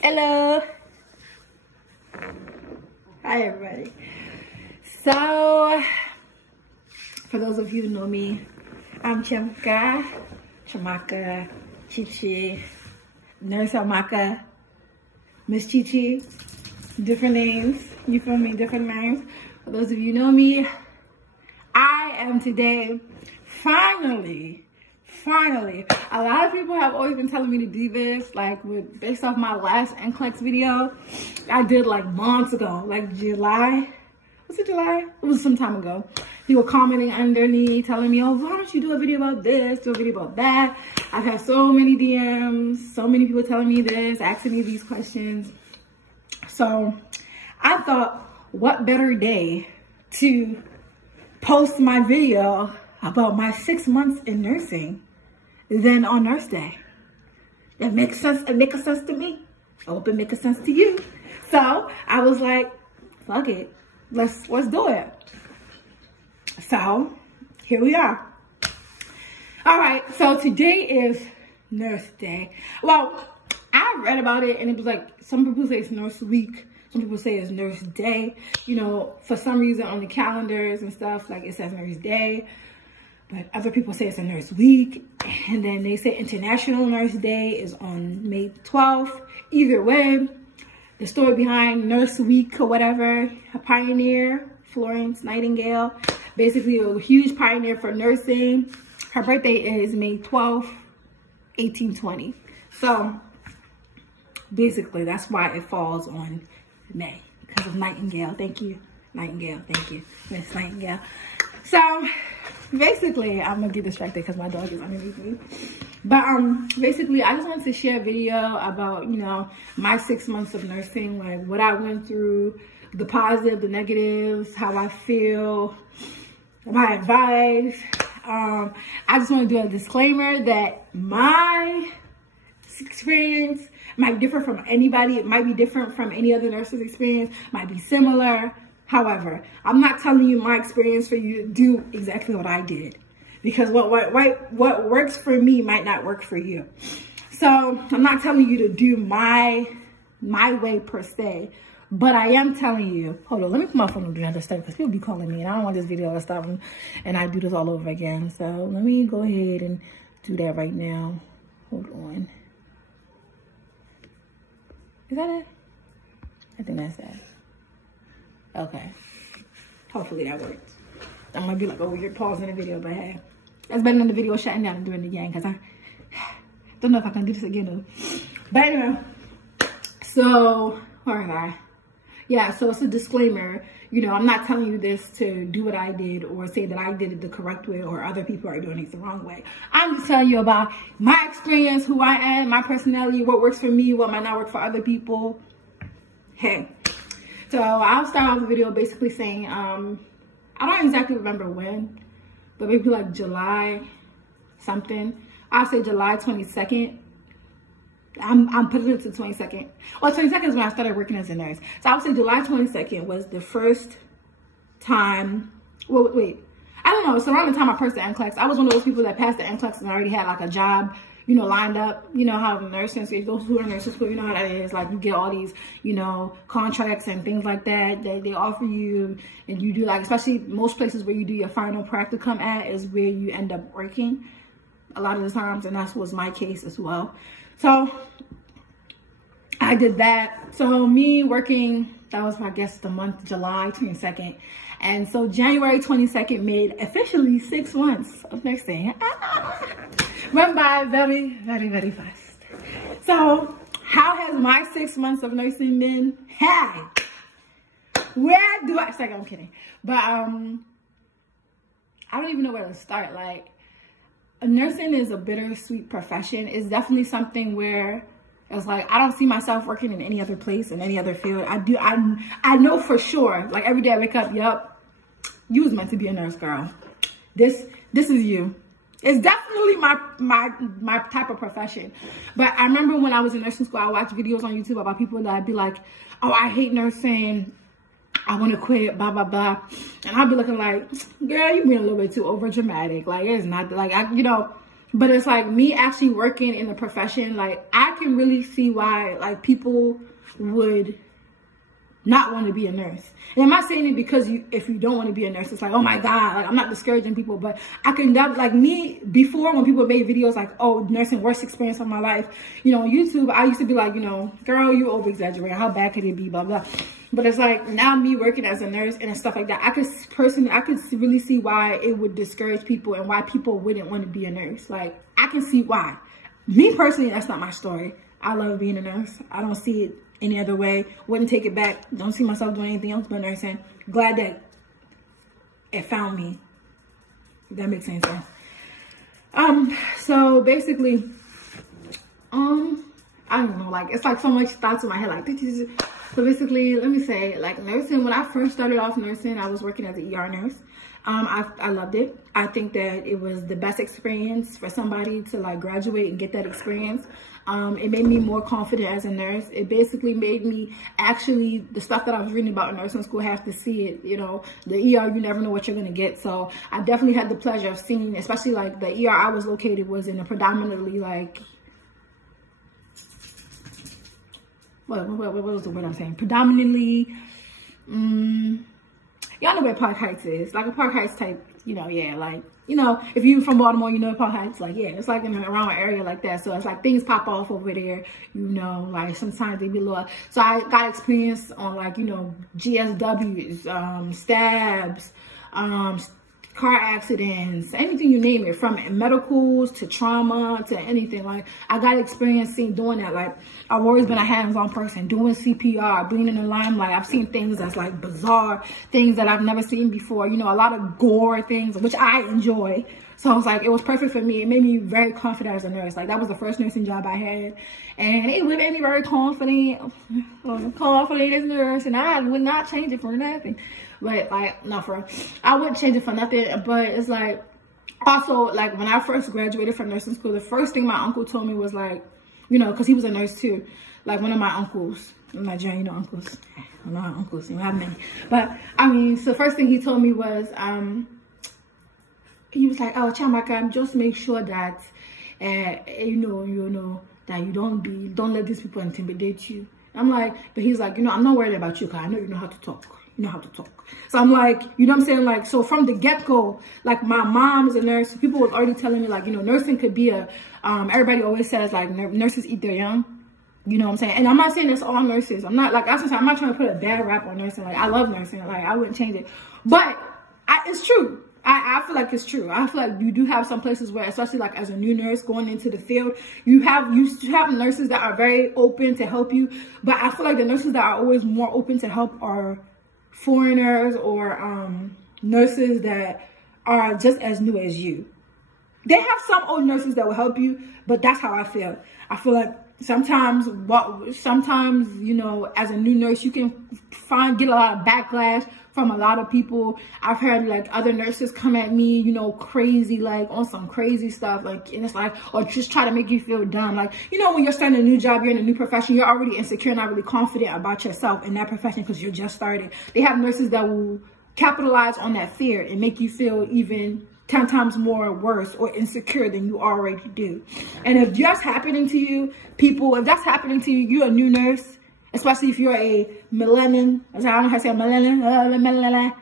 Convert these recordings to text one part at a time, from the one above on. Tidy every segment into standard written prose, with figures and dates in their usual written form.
Hello. Hi, everybody. So, for those of you who know me, I'm Chamaka, Chichi, Nurse Amaka, Miss Chichi, different names. You feel me? Different names. For those of you who know me, I am today finally, a lot of people have always been telling me to do this, like based off my last NCLEX video I did like months ago, like July. Was it July? It was some time ago. People commenting underneath telling me, oh, why don't you do a video about this, do a video about that. I've had so many DMs, so many people telling me this, asking me these questions. So I thought, what better day to post my video about my 6 months in nursing than on Nurse Day. It makes sense. It makes sense to me. I hope it makes sense to you. So I was like, fuck it. Let's do it. So here we are. All right. So today is Nurse Day. Well, I read about it and it was like, some people say it's Nurse Week. Some people say it's Nurse Day. You know, for some reason on the calendars and stuff, like it says Nurse Day. But other people say it's a Nurse Week. And then they say International Nurse Day is on May 12th. Either way, the story behind Nurse Week or whatever, a pioneer, Florence Nightingale, basically a huge pioneer for nursing. Her birthday is May 12th, 1820. So basically that's why it falls on May, because of Nightingale. Thank you, Nightingale. Thank you, Miss Nightingale. So basically, I'm gonna get distracted because my dog is underneath me. But basically, I just wanted to share a video about, you know, my 6 months of nursing, like what I went through, the positive, the negatives, how I feel, my advice. I just want to do a disclaimer that my experience might differ from anybody. It might be different from any other nurse's experience, might be similar. However, I'm not telling you my experience for you to do exactly what I did, because what works for me might not work for you. So I'm not telling you to do my way per se, but I am telling you, hold on, let me put my phone on do not disturb because people be calling me and I don't want this video to stop and I do this all over again. So let me go ahead and do that right now. Hold on. Is that it? I think that's it. Okay. Hopefully that works. I might be like, oh, you're pausing the video, but hey, that's better than the video shutting down and doing it again, because I don't know if I can do this again though. But anyway, so where am I? Yeah, so it's a disclaimer. You know, I'm not telling you this to do what I did or say that I did it the correct way or other people are doing it the wrong way. I'm just telling you about my experience, who I am, my personality, what works for me, what might not work for other people. Hey. So I'll start off the video basically saying, I don't exactly remember when, but maybe like July something. I'll say July 22nd. I'm putting it to 22nd. Well, 22nd is when I started working as a nurse. So I would say July 22nd was the first time, well, wait, I don't know. It's around the time I passed the NCLEX. I was one of those people that passed the NCLEX and already had like a job, you know, lined up. You know how nursing, so those who are in nursing school, you know how that is. Like you get all these, you know, contracts and things like that they offer you, and you do, like, especially most places where you do your final practicum at is where you end up working a lot of the times, and that was my case as well. So I did that. So me working, that was, I guess, the month July 22nd. And so January 22nd made officially 6 months of nursing. Went by very, very, very fast. So how has my 6 months of nursing been? Hey, where do I, it's like, I'm kidding. But I don't even know where to start. Like, nursing is a bittersweet profession. It's definitely something where it's like, I don't see myself working in any other place, in any other field. I know for sure, like every day I wake up, yup, you was meant to be a nurse, girl. This is you. It's definitely my type of profession. But I remember when I was in nursing school, I watched videos on YouTube about people that I'd be like, oh, I hate nursing, I want to quit, blah, blah, blah. And I'd be looking like, girl, you being a little bit too over dramatic. Like, it's not like, you know, But it's like me actually working in the profession, like I can really see why like people would not want to be a nurse. And I'm not saying it because if you don't want to be a nurse, it's like, oh my God, like I'm not discouraging people, but I can, like me, before when people made videos like, oh, nursing, worst experience of my life, you know, on YouTube, I used to be like, you know, girl, you over exaggerate, how bad could it be, blah, blah. But it's like now me working as a nurse and stuff like that, I could really see why it would discourage people and why people wouldn't want to be a nurse. Like I can see why. Me personally, that's not my story. I love being a nurse. I don't see it any other way. Wouldn't take it back. Don't see myself doing anything else but nursing. Glad that it found me. If that makes any sense. So basically, I don't know, like it's like so much thoughts in my head, like so basically, let me say, like nursing, when I first started off nursing, I was working as an ER nurse. I loved it. I think that it was the best experience for somebody to like graduate and get that experience. It made me more confident as a nurse. It basically made me actually, the stuff that I was reading about in nursing school, have to see it. You know, the ER, you never know what you're going to get. So I definitely had the pleasure of seeing, especially like the ER I was located was in a predominantly like, what was the word I'm saying? Predominantly, y'all know where Park Heights is, like a Park Heights type, you know, yeah, like, you know, if you're from Baltimore, you know Park Heights, like, yeah, it's like in around an area like that. So it's like things pop off over there, you know, like sometimes they be low. So I got experience on like, you know, GSWs, stabs, car accidents, anything you name it, from medicals to trauma to anything. Like I got experience doing that. Like I've always been a hands-on person, doing CPR, being in the limelight. I've seen things that's like bizarre, things that I've never seen before, you know, a lot of gore things, which I enjoy. So I was like, it was perfect for me. It made me very confident as a nurse. Like that was the first nursing job I had. And it made me very confident. Confident as a nurse. And I would not change it for nothing. But like, no, for real. I wouldn't change it for nothing. But it's like, also like when I first graduated from nursing school, the first thing my uncle told me was like, you know, because he was a nurse too. Like one of my uncles, in Nigeria, you know uncles. I know uncles, you don't have many. But I mean, so the first thing he told me was, he was like, oh, Chiamaka, just make sure that, you know, that you don't let these people intimidate you. I'm like, but he's like, you know, I'm not worried about you because I know you know how to talk. You know how to talk. So I'm like, you know what I'm saying? Like, so from the get-go, like my mom is a nurse. People were already telling me like, you know, nursing could be a, everybody always says like nurses eat their young. You know what I'm saying? And I'm not saying it's all nurses. I'm not, like, I'm not trying to put a bad rap on nursing. Like, I love nursing. Like, I wouldn't change it. But it's true. I feel like it's true. I feel like you do have some places where, especially like as a new nurse going into the field, you have nurses that are very open to help you. But I feel like the nurses that are always more open to help are foreigners or nurses that are just as new as you. They have some old nurses that will help you, but that's how I feel. I feel like sometimes, you know, as a new nurse, you can get a lot of backlash from a lot of people. I've heard like other nurses come at me, you know, crazy, like on some crazy stuff, like, and it's like, or just try to make you feel dumb. Like, you know, when you're starting a new job, you're in a new profession, you're already insecure, not really confident about yourself in that profession because you're just started. They have nurses that will capitalize on that fear and make you feel even 10 times more worse or insecure than you already do. And if that's happening to you, if that's happening to you, you're a new nurse, especially if you're a millennial, I don't know how to say millennial,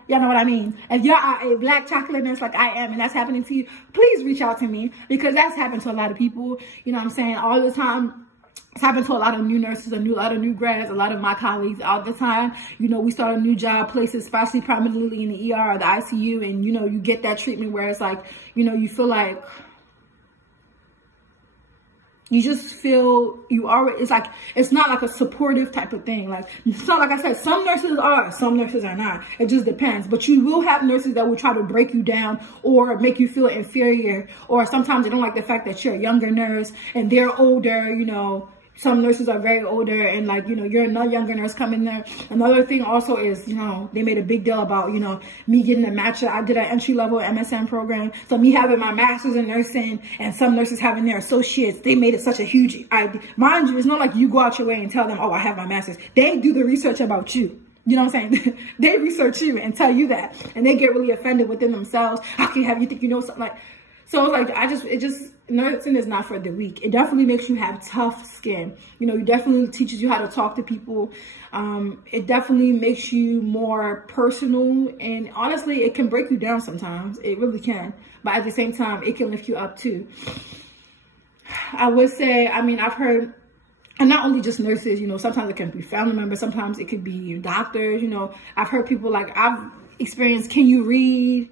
y'all know what I mean. If you're a black chocolate nurse like I am and that's happening to you, please reach out to me because that's happened to a lot of people, you know what I'm saying, all the time. It's happened to a lot of new nurses, a lot of new grads, a lot of my colleagues all the time. You know, we start a new job places, especially prominently in the ER or the ICU, and, you know, you get that treatment where it's like, you know, you feel like, you just feel it's like, it's not like a supportive type of thing. Like, it's not like I said, some nurses are, some nurses are not. It just depends. But you will have nurses that will try to break you down or make you feel inferior. Or sometimes they don't like the fact that you're a younger nurse and they're older, you know. Some nurses are very older and like, you know, you're another younger nurse coming there. Another thing also is, you know, they made a big deal about, you know, me getting a master. I did an entry-level MSN program. So me having my master's in nursing and some nurses having their associates, they made it such a huge idea. Mind you, it's not like you go out your way and tell them, oh, I have my master's. They do the research about you. You know what I'm saying? They research you and tell you that. And they get really offended within themselves. How can you think you know something like... So it's like, nursing is not for the weak. It definitely makes you have tough skin. You know, it definitely teaches you how to talk to people. It definitely makes you more personal. And honestly, it can break you down sometimes. It really can. But at the same time, it can lift you up too. I would say, I mean, I've heard, and not only just nurses, you know, sometimes it can be family members. Sometimes it could be doctors. You know, I've heard people like, I've experienced, can you read?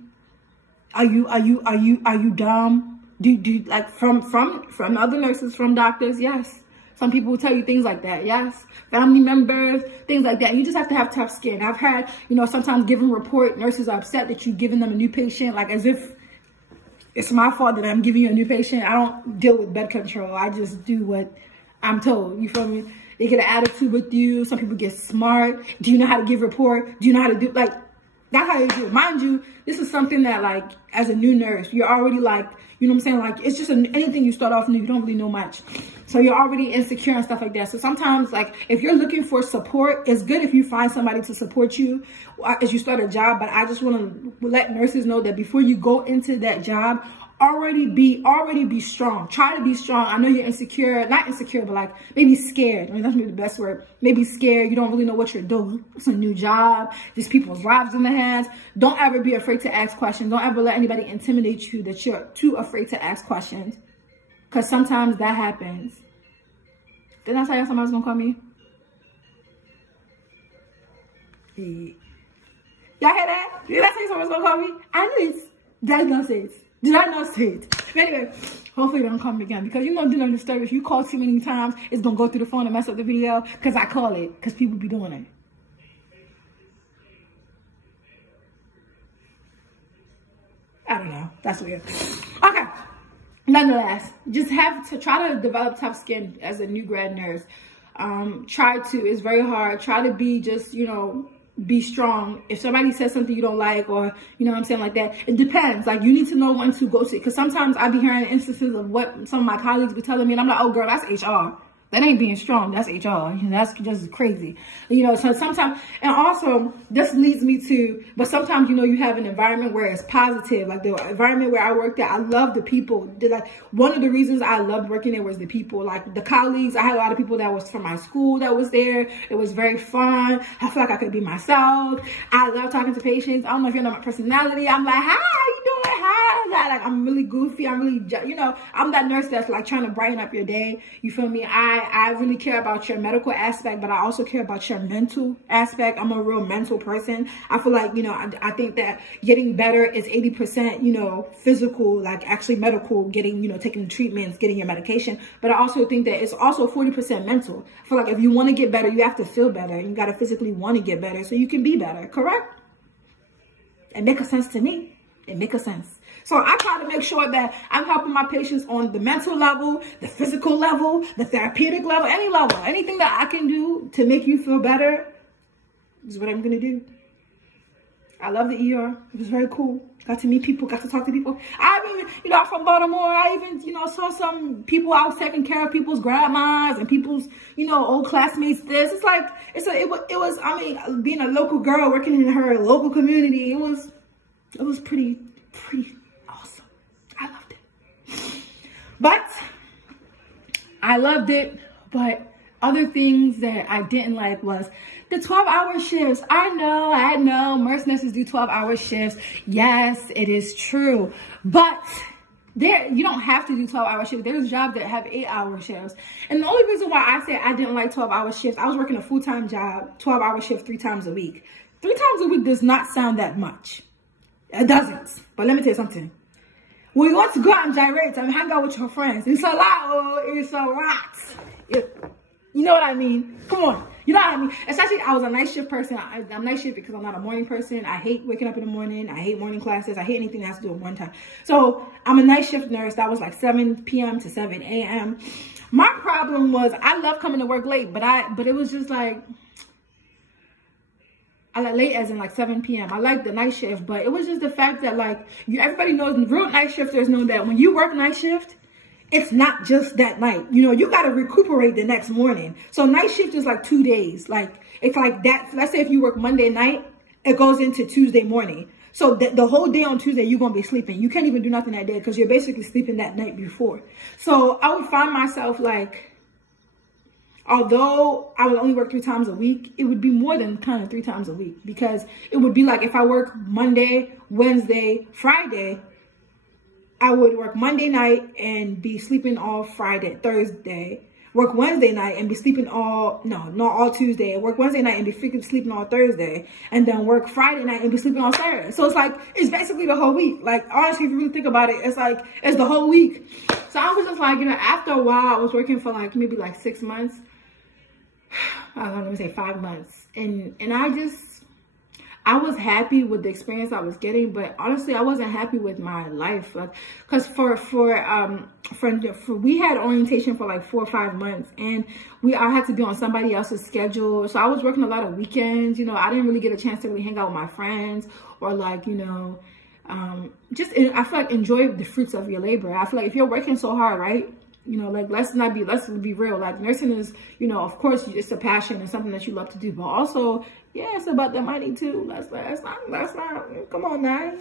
Are you dumb? Do like from other nurses, from doctors? Yes. Some people will tell you things like that. Yes. Family members, things like that. You just have to have tough skin. I've had, you know, sometimes giving report, nurses are upset that you're giving them a new patient, like as if it's my fault that I'm giving you a new patient. I don't deal with bed control. I just do what I'm told. You feel me? They get an attitude with you. Some people get smart. Do you know how to give report? Do you know how to do, like, that's how you do it. Mind you, this is something that, like, as a new nurse, you're already like, you know what I'm saying? Like, it's just anything you start off new, you don't really know much. So you're already insecure and stuff like that. So sometimes, like, if you're looking for support, it's good if you find somebody to support you as you start a job. But I just want to let nurses know that before you go into that job, already be strong. Try to be strong. I know you're insecure, not insecure, but like maybe scared. I mean, that's maybe the best word. Maybe scared. You don't really know what you're doing. It's a new job. There's people's lives in the hands. Don't ever be afraid to ask questions. Don't ever let anybody intimidate you that you're too afraid to ask questions. Because sometimes that happens. Didn't I tell you somebody's gonna call me? Y'all hear that? Did I say someone's gonna call me? I knew it. Did I not say it? Did I not say it? But anyway, hopefully they don't call me again. Because you know, do not disturb. If you call too many times, it's gonna go through the phone and mess up the video. Because I call it. Because people be doing it. I don't know. That's weird. Okay. Nonetheless, just have to try to develop tough skin as a new grad nurse. Try to. It's very hard. Try to be just, you know, be strong. If somebody says something you don't like, or you know what I'm saying, like that, it depends. Like, you need to know when to go to it. Because sometimes I be hearing instances of what some of my colleagues be telling me, and I'm like, oh girl, that's HR. That ain't being strong. That's HR. You know, that's just crazy. You know, so sometimes, and also this leads me to, but sometimes, you know, you have an environment where it's positive. Like the environment where I worked at, I love the people. Like, one of the reasons I loved working there was the people. Like the colleagues, I had a lot of people that was from my school that was there. It was very fun. I feel like I could be myself. I love talking to patients. I don't know if you know my personality. I'm like, hi, how you doing? Hi. Like, I'm really goofy. I'm really, you know, I'm that nurse that's like trying to brighten up your day. You feel me? I really care about your medical aspect, but I also care about your mental aspect. I'm a real mental person. I feel like, you know, I think that getting better is 80%, you know, physical, like actually medical, getting, you know, taking treatments, getting your medication. But I also think that it's also 40% mental. I feel like if you want to get better, you have to feel better. You got to physically want to get better so you can be better. Correct? It makes sense to me. It makes sense. So I try to make sure that I'm helping my patients on the mental level, the physical level, the therapeutic level, any level. Anything that I can do to make you feel better is what I'm going to do. I love the ER. It was very cool. Got to meet people, got to talk to people. I even, you know, I'm from Baltimore. I even, you know, saw some people. I was taking care of people's grandmas and people's, you know, old classmates. It's like, it was, I mean, being a local girl working in her local community, it was pretty awesome. I loved it. But I loved it. But other things that I didn't like was the 12-hour shifts. I know, nurse nurses do 12-hour shifts. Yes, it is true. But you don't have to do 12-hour shifts. There's jobs that have 8-hour shifts. And the only reason why I say I didn't like 12-hour shifts, I was working a full-time job, 12-hour shift 3 times a week. 3 times a week does not sound that much. It doesn't. But let me tell you something. When you want to go out and gyrate and hang out with your friends, it's a lot. Oh, it's a lot. You know what I mean? Come on. You know what I mean? Especially, I was a night shift person. I'm night shift because I'm not a morning person. I hate waking up in the morning. I hate morning classes. I hate anything that has to do with one time. So I'm a night shift nurse. That was like 7 p.m. to 7 a.m. My problem was I love coming to work late, but it was just like, I like late as in like 7 p.m. I like the night shift, but it was just the fact that like everybody knows, real night shifters know that when you work night shift, it's not just that night. You know, you got to recuperate the next morning. So night shift is like 2 days. Like, it's like that. Let's say if you work Monday night, it goes into Tuesday morning. So the whole day on Tuesday, you're going to be sleeping. You can't even do nothing that day because you're basically sleeping that night before. So I would find myself like, although I would only work 3 times a week, it would be more than kind of 3 times a week, because it would be like if I work Monday, Wednesday, Friday, I would work Monday night and be sleeping all Thursday, work Wednesday night and be sleeping all Tuesday, work Wednesday night and be freaking sleeping all Thursday, and then work Friday night and be sleeping all Saturday. So it's like, it's basically the whole week. Like, honestly, if you really think about it, it's like, it's the whole week. So I was just like, you know, after a while, I was working for like maybe like 6 months. I don't know, let me say 5 months. And I was happy with the experience I was getting, but honestly, I wasn't happy with my life. Like, cause we had orientation for like 4 or 5 months, and I had to be on somebody else's schedule. So I was working a lot of weekends. You know, I didn't really get a chance to really hang out with my friends, or like, you know, I feel like enjoy the fruits of your labor. I feel like if you're working so hard, right? You know, like, let's be real. Like, nursing is, you know, of course, it's a passion and something that you love to do, but also, yeah, it's about the money too. Let's not, come on now.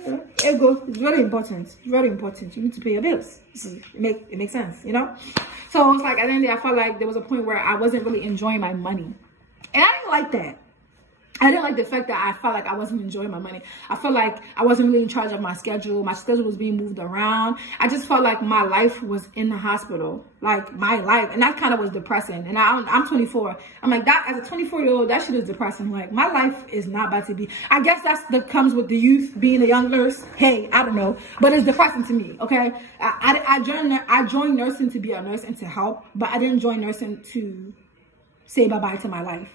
It's very important. It's very important. You need to pay your bills. It makes sense, you know? So it's like, at the end of the day, I felt like there was a point where I wasn't really enjoying my money. And I didn't like that. I didn't like the fact that I felt like I wasn't enjoying my money. I felt like I wasn't really in charge of my schedule. My schedule was being moved around. I just felt like my life was in the hospital, like my life. And that kind of was depressing. And I'm 24. I'm like, that as a 24-year-old, that shit is depressing. Like, my life is not about to be, I guess that comes with the youth, being a young nurse. Hey, I don't know, but it's depressing to me. Okay. I joined nursing to be a nurse and to help, but I didn't join nursing to say bye-bye to my life.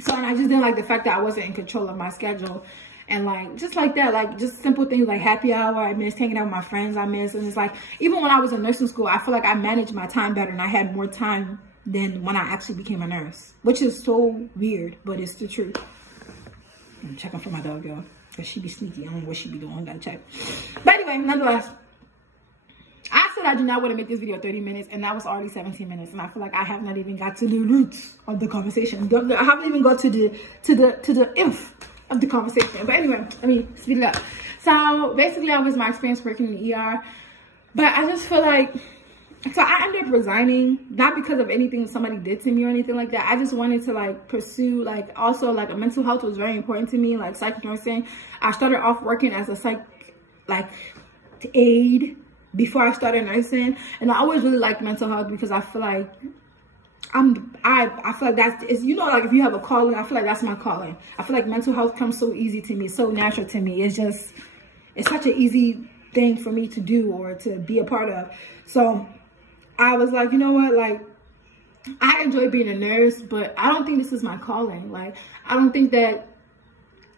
So, and I just didn't like the fact that I wasn't in control of my schedule. And like, just like that, like just simple things like happy hour, I missed hanging out with my friends, I missed. And it's like, even when I was in nursing school, I feel like I managed my time better and I had more time than when I actually became a nurse, which is so weird, but it's the truth. I'm checking for my dog, y'all, because she be sneaky. I don't know what she be doing, I gotta check. But anyway, nonetheless, I said I do not want to make this video 30 minutes, and that was already 17 minutes, and I feel like I have not even got to the roots of the conversation. I haven't even got to the inf of the conversation. But anyway, let me speed it up. So basically, that was my experience working in the ER. But I just feel like, so I ended up resigning, not because of anything somebody did to me or anything like that. I just wanted to like pursue, like, also like a mental health was very important to me, like psych nursing. I started off working as a psych like aide before I started nursing, and I always really liked mental health because I feel like I feel like that's, is, you know, like if you have a calling, I feel like that's my calling. I feel like mental health comes so easy to me, so natural to me. It's just, it's such an easy thing for me to do or to be a part of. So I was like, you know what, like, I enjoy being a nurse, but I don't think this is my calling. Like, I don't think that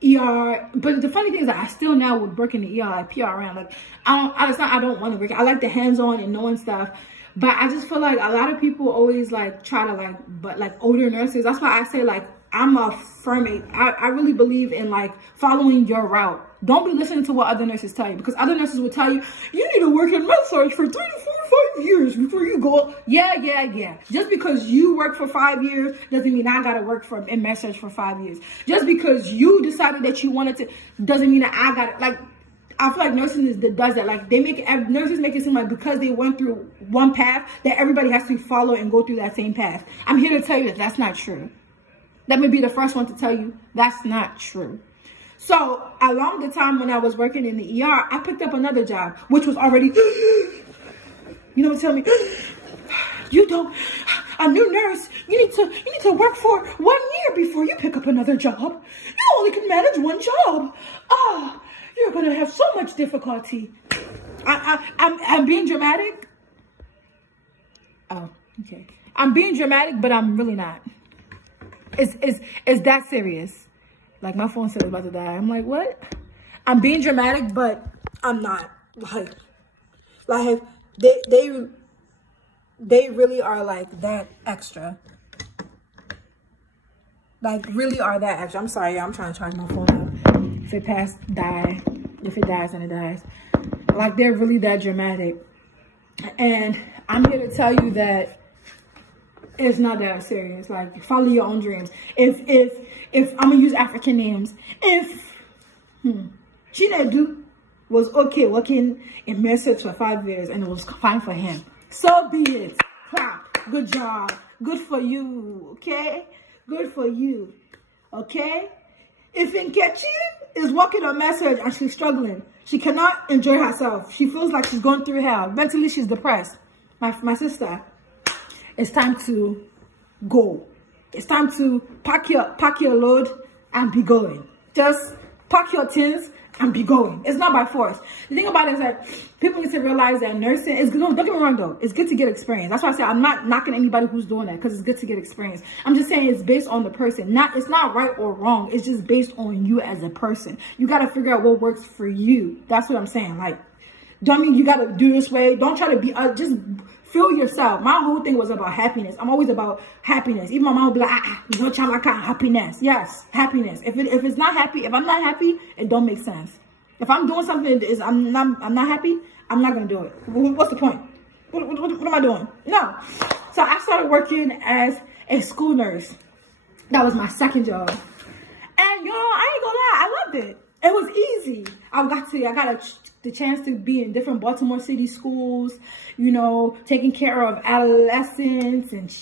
ER, but the funny thing is that I still now would work in the ER, like PRN. Like, I don't want to work. I like the hands-on and knowing stuff, but I just feel like a lot of people always like try to like, but like older nurses, that's why I say like, I'm a firm, I really believe in like following your route. Don't be listening to what other nurses tell you, because other nurses will tell you, you need to work in med-surg for 3 to 4 to 5 years before you go. Yeah. Just because you work for 5 years doesn't mean I gotta work in med-surg for 5 years. Just because you decided that you wanted to doesn't mean that I gotta, like, I feel like nursing does that. Like, nurses make it seem like because they went through one path that everybody has to follow and go through that same path. I'm here to tell you that that's not true. Let me be the first one to tell you that's not true. So along the time when I was working in the ER, I picked up another job, which was already, you know what, tell me, you don't, a new nurse, you need to work for 1 year before you pick up another job. You only can manage one job. Ah, you're gonna have so much difficulty. I'm being dramatic. Oh, okay. I'm being dramatic, but I'm really not. It's that serious. Like, my phone said it was about to die. I'm like, what? I'm being dramatic, but I'm not. Like they really are like that extra. Like, really are that extra. I'm sorry, I'm trying to charge my phone up. If it die. If it dies, then it dies. Like, they're really that dramatic. And I'm here to tell you that it's not that serious. Like, follow your own dreams. If I'm gonna use African names, if Chinedu was okay working in Merced for 5 years and it was fine for him. So be it. Clap. Good job. Good for you. Okay? Good for you. Okay? If Nkechi is working on Merced and she's struggling, she cannot enjoy herself. She feels like she's going through hell. Mentally, she's depressed. My sister, it's time to go. It's time to pack your load and be going. Just pack your things and be going. It's not by force. The thing about it is that people need to realize that nursing is good. Don't get me wrong though. It's good to get experience. That's why I say I'm not knocking anybody who's doing that, because it's good to get experience. I'm just saying it's based on the person. It's not right or wrong. It's just based on you as a person. You got to figure out what works for you. That's what I'm saying. Like, don't mean you got to do this way. Don't try to be, just feel yourself. My whole thing was about happiness. I'm always about happiness. Even my mom would be like, no chamaka, happiness. Yes, happiness. If it's not happy, if I'm not happy, it don't make sense. If I'm doing something that is I'm not happy, I'm not gonna do it. What's the point? What am I doing? No. So I started working as a school nurse. That was my second job. And y'all, I ain't gonna lie, I loved it. It was easy. I got the chance to be in different Baltimore City schools, you know, taking care of adolescents and,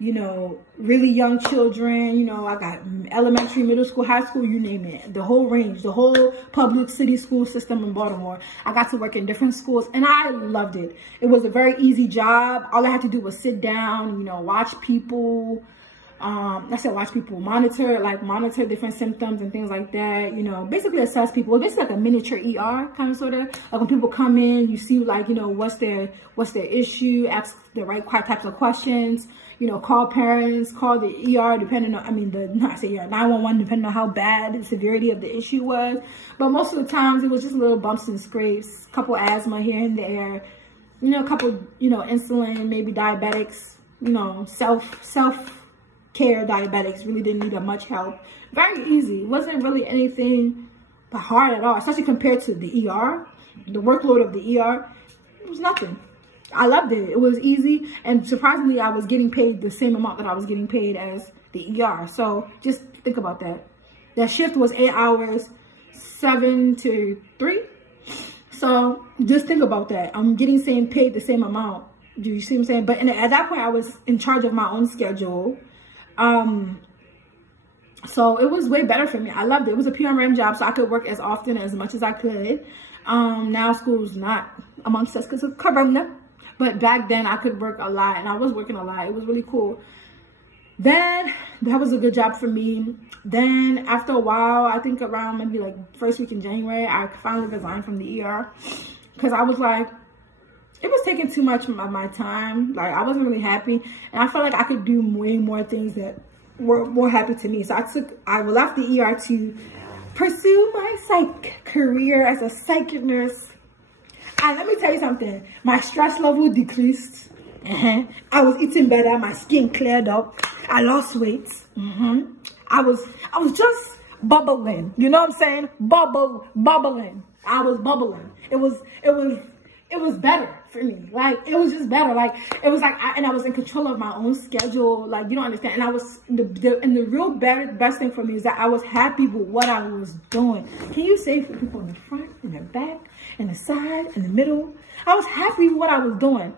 you know, really young children. You know, I got elementary, middle school, high school, you name it. The whole range, the whole public city school system in Baltimore. I got to work in different schools and I loved it. It was a very easy job. All I had to do was sit down, you know, watch people. Watch people, monitor different symptoms and things like that, you know, basically assess people. It's basically like a miniature ER kind of sort of. Like when people come in, you see like, you know, what's their issue, ask the right types of questions, you know, call parents, call the ER depending on, 911 depending on how bad the severity of the issue was. But most of the times it was just little bumps and scrapes, couple asthma here and there, you know, a couple, you know, insulin, maybe diabetics, you know, self-care diabetics really didn't need that much help. Very easy. It wasn't really anything hard at all, especially compared to the ER. The workload of the ER, it was nothing. I loved it. It was easy, and surprisingly, I was getting paid the same amount that I was getting paid as the ER. So just think about that. That shift was 8 hours, 7 to 3. So just think about that. I'm getting paid the same amount. Do you see what I'm saying? But at that point, I was in charge of my own schedule. So it was way better for me. I loved it. It was a PRN job, so I could work as often as much as I could. Now school's not amongst us because of Corona, but back then I could work a lot, and I was working a lot. It was really cool. Then that was a good job for me. Then after a while, I think around maybe like first week in January, I finally resigned from the ER because I was like, it was taking too much of my time. Like I wasn't really happy, and I felt like I could do way more things that were more happy to me. So I left the ER to pursue my psych career as a psych nurse. And let me tell you something, my stress level decreased. I was eating better, my skin cleared up, I lost weight. I was just bubbling. You know what I'm saying? Bubbling. I was bubbling. It was better for me. Like, it was just better. Like, it was like, I was in control of my own schedule. Like, you don't understand. And I was, the real best thing for me is that I was happy with what I was doing. Can you say for people in the front, in the back, in the side, in the middle? I was happy with what I was doing.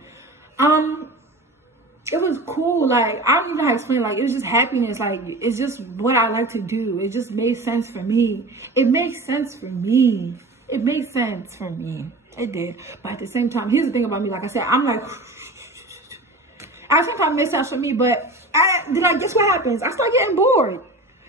It was cool. Like, I don't even know how to explain. Like, it was just happiness. Like, it's just what I like to do. It just made sense for me. It makes sense for me. It made sense for me. It did. But at the same time, here's the thing about me. Like I said, I'm like, at the same time, it makes sense for me. But guess what happens? I start getting bored.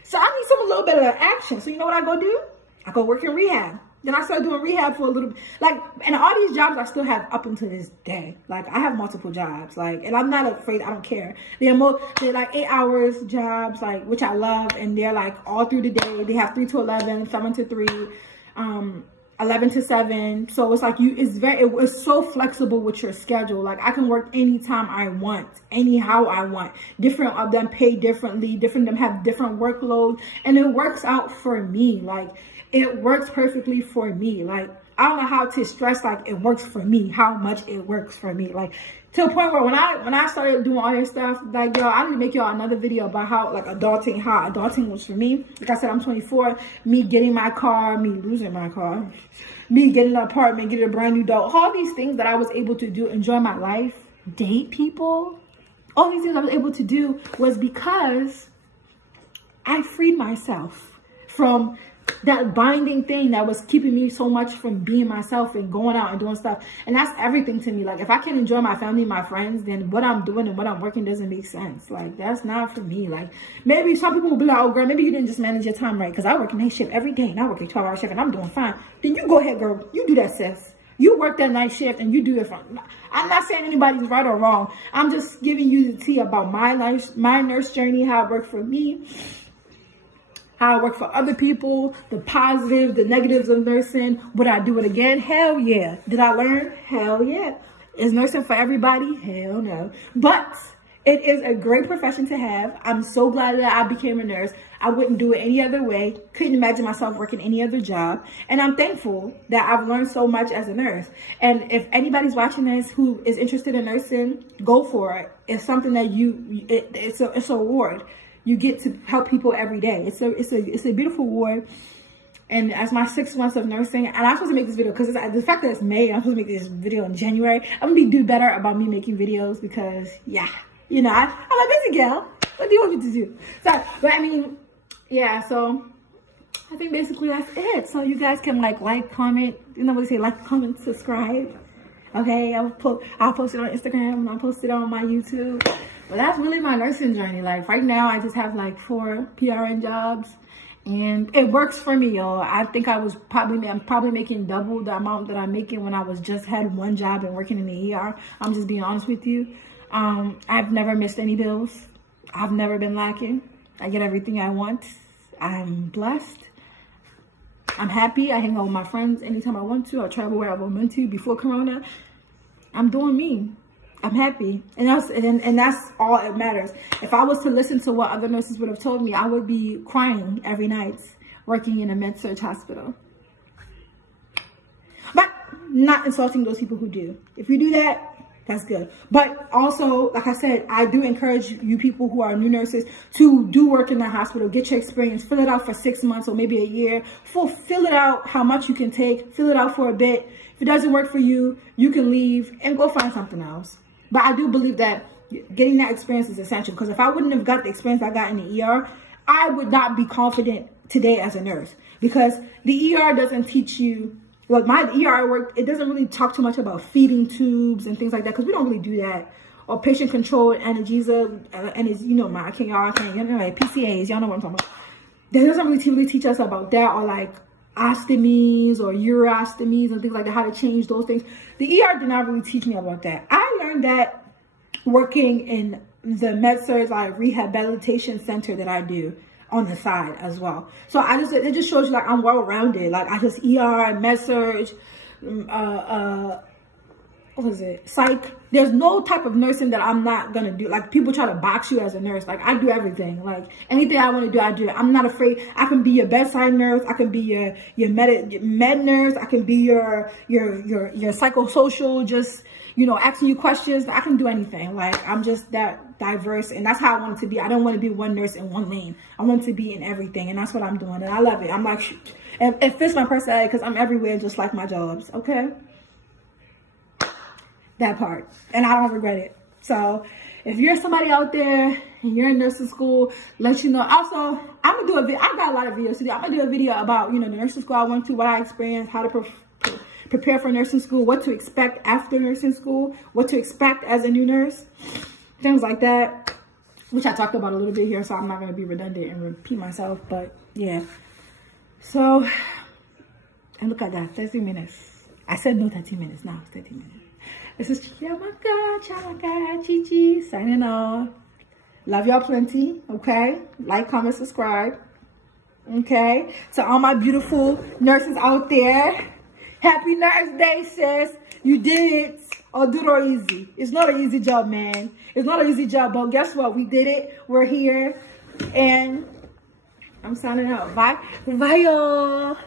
So I need a little bit of action. So you know what I go do? I go work in rehab. Then I started doing rehab for a little bit. Like, and all these jobs I still have up until this day. Like, I have multiple jobs. Like, and I'm not afraid. I don't care. They're like 8 hours jobs, like, which I love. And they're like all through the day. They have 3 to 11, 7 to 3, 11 to 7. So it's like it's so flexible with your schedule. Like, I can work anytime I want, anyhow I want. Different of them pay differently. Different of them have different workloads. And it works out for me. Like, it works perfectly for me. Like, I don't know how to stress like it works for me, how much it works for me. Like to a point where when I started doing all this stuff, like yo, I need to make y'all another video about how adulting was for me. Like I said, I'm 24, me getting my car, me losing my car, me getting an apartment, getting a brand new dog, all these things that I was able to do, enjoy my life, date people, all these things I was able to do was because I freed myself from that binding thing that was keeping me so much from being myself and going out and doing stuff. And that's everything to me. Like if I can't enjoy my family, my friends, then what I'm doing and what I'm working doesn't make sense. Like that's not for me. Like maybe some people will be like, oh girl, maybe you didn't just manage your time right, because I work a night shift every day and I work a 12-hour shift and I'm doing fine. Then you go ahead, girl, you do that, sis. You work that night shift and you do it fine. I'm not saying anybody's right or wrong. I'm just giving you the tea about my nurse journey, how it worked for me, how I work for other people, the positives, the negatives of nursing. Would I do it again? Hell yeah. Did I learn? Hell yeah. Is nursing for everybody? Hell no. But it is a great profession to have. I'm so glad that I became a nurse. I wouldn't do it any other way. Couldn't imagine myself working any other job. And I'm thankful that I've learned so much as a nurse. And if anybody's watching this who is interested in nursing, go for it. It's something that it's an award. You get to help people every day. It's a beautiful award. And as my 6 months of nursing, and I'm supposed to make this video because the fact that it's May, I'm supposed to make this video in January. I'm gonna do better about me making videos because yeah, you know, I'm a busy girl. What do you want me to do? So, but I mean, yeah. So I think basically that's it. So you guys can like, comment. You know what they say? Like, comment, subscribe. Okay, I'll post it on Instagram and I'll post it on my YouTube. But that's really my nursing journey. Like right now, I just have like 4 PRN jobs, and it works for me, y'all. I think I'm probably making double the amount that I'm making when I was just had one job and working in the ER. I'm just being honest with you. I've never missed any bills. I've never been lacking. I get everything I want. I'm blessed. I'm happy. I hang out with my friends anytime I want to. I travel where I want to. Before Corona, I'm doing me. I'm happy, and that's all that matters. If I was to listen to what other nurses would have told me, I would be crying every night working in a med-surg hospital. But not insulting those people who do. If you do that, that's good. But also, like I said, I do encourage you people who are new nurses to do work in the hospital. Get your experience. Fill it out for 6 months or maybe a year. Fill it out how much you can take. Fill it out for a bit. If it doesn't work for you, you can leave and go find something else. But I do believe that getting that experience is essential, because if I wouldn't have got the experience I got in the ER, I would not be confident today as a nurse, because the ER doesn't teach you, like my ER work, it doesn't really talk too much about feeding tubes and things like that, because we don't really do that, or patient controlled analgesia, and it's, you know, you know, like PCAs, y'all know what I'm talking about. That doesn't really teach us about that, or like ostomies or urostomies and things like that, how to change those things. The ER did not really teach me about that. I learned that working in the med-surg like rehabilitation center that I do on the side as well. So it just shows you like I'm well-rounded. Like I just ER, med-surg, what was it? Psych. There's no type of nursing that I'm not gonna do. Like people try to box you as a nurse. Like I do everything. Like anything I want to do, I do it. I'm not afraid. I can be your bedside nurse. I can be your med nurse. I can be your psychosocial, just, you know, asking you questions. I can do anything. Like I'm just that diverse, and that's how I want it to be. I don't want to be one nurse in one lane. I want to be in everything, and that's what I'm doing, and I love it. I'm like, shoot. And it fits my personality because I'm everywhere, just like my jobs. Okay. That part, and I don't regret it. So if you're somebody out there and you're in nursing school, let you know. Also, I'm gonna do a video. I got a lot of videos to do. I'm gonna do a video about, you know, the nursing school I went to, what I experienced, how to prepare for nursing school, what to expect after nursing school, what to expect as a new nurse, things like that, which I talked about a little bit here, so I'm not gonna be redundant and repeat myself, but yeah. So, and look at that, 30 minutes. I said no 30 minutes, now it's 30 minutes. This is Chamaka, Chichi, signing off. Love y'all plenty, okay? Like, comment, subscribe, okay? To all my beautiful nurses out there, happy Nurse Day, sis. You did it. Or do it easy. It's not an easy job, man. It's not an easy job, but guess what? We did it. We're here. And I'm signing out. Bye. Bye, y'all.